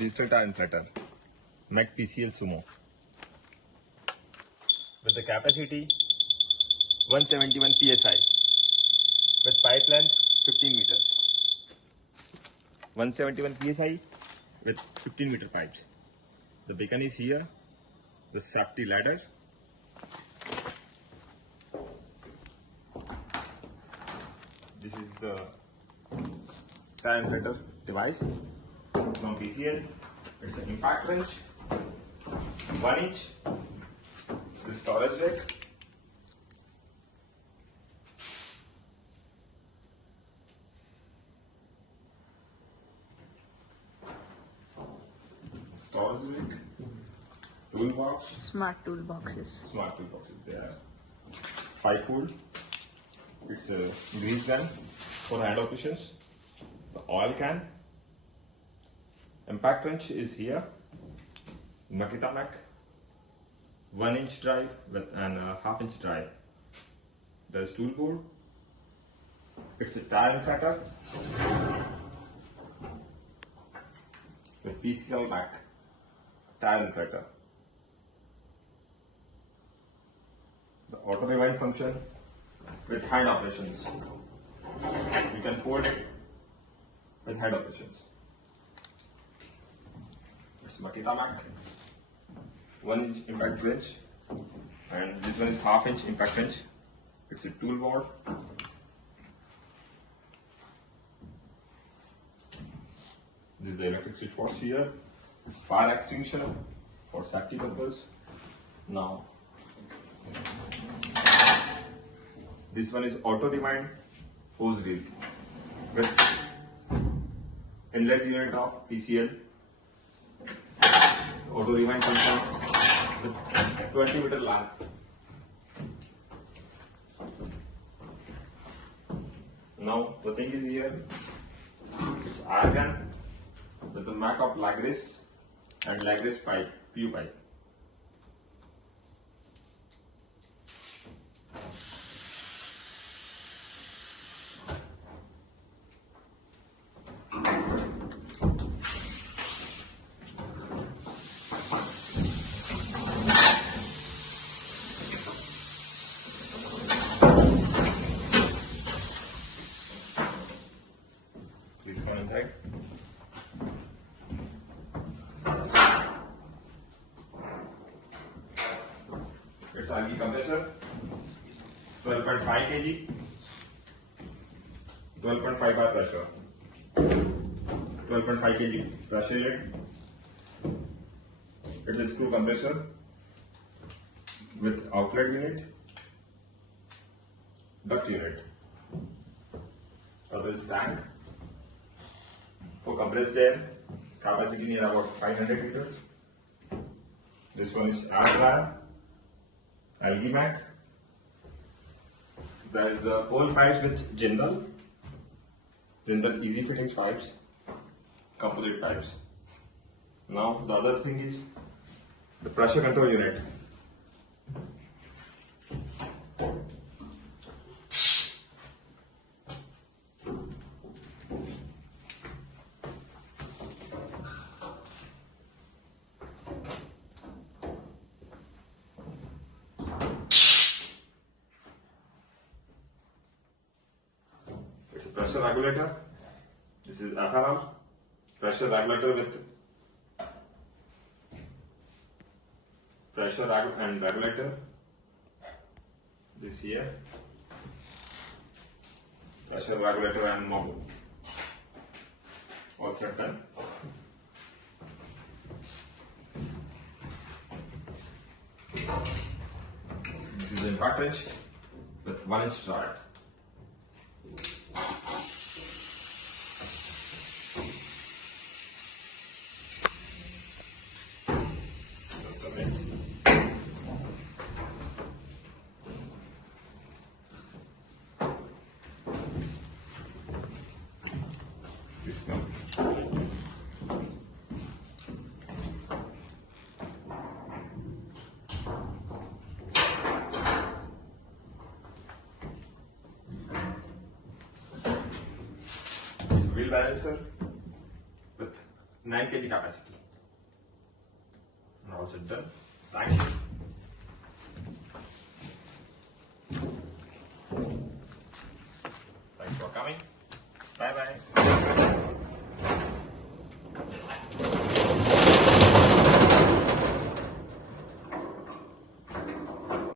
digital tire inflator, Mac PCL Sumo, with the capacity 171 psi, with pipe length 15 meters. 171 psi with 15 meter pipes. The beacon is here, the safety ladder, this is the tire inflator device from PCL. It's an impact wrench, 1 inch, the storage rack, toolbox, Smart toolboxes. They are 5-fold. It's a grease gun for hand operations. The oil can. Impact wrench is here. Makita Mac. 1 inch drive and a 1/2 inch drive. There's tool board. It's a tire inflator with PCL back. Tire inflator. The auto rewind function with hand operations. You can fold it with hand operations. It's Makita Mac. 1 inch impact wrench, and this one is 1/2 inch impact wrench. It's a tool board. This is the electric switch box here. It's fire extinguisher for safety purpose. Now, this one is auto rewind hose reel with inlet unit of PCL. Auto rewind function with 20 meter length. Now the thing is here, it's air gun with the Mac of Lagris and Lagris pipe, PU pipe. Please come inside. It's RG compressor, 12.5 kg, 12.5 bar pressure, 12.5 kg pressure unit. It's a screw compressor with outlet unit, duct unit. Other is tank for compressed air, capacity near about 500 liters. This one is air dryer. Algae Mac. There is the pole pipes with Jindal easy fittings pipes, composite pipes. Now the other thing is the pressure control unit. It's a pressure regulator. This is FRR, pressure regulator with pressure and regulator. This here, pressure regulator and knob. All set done. This is the impact wrench with 1 inch drive. Wheel balancer with 9 kg capacity. And also done. Thank you.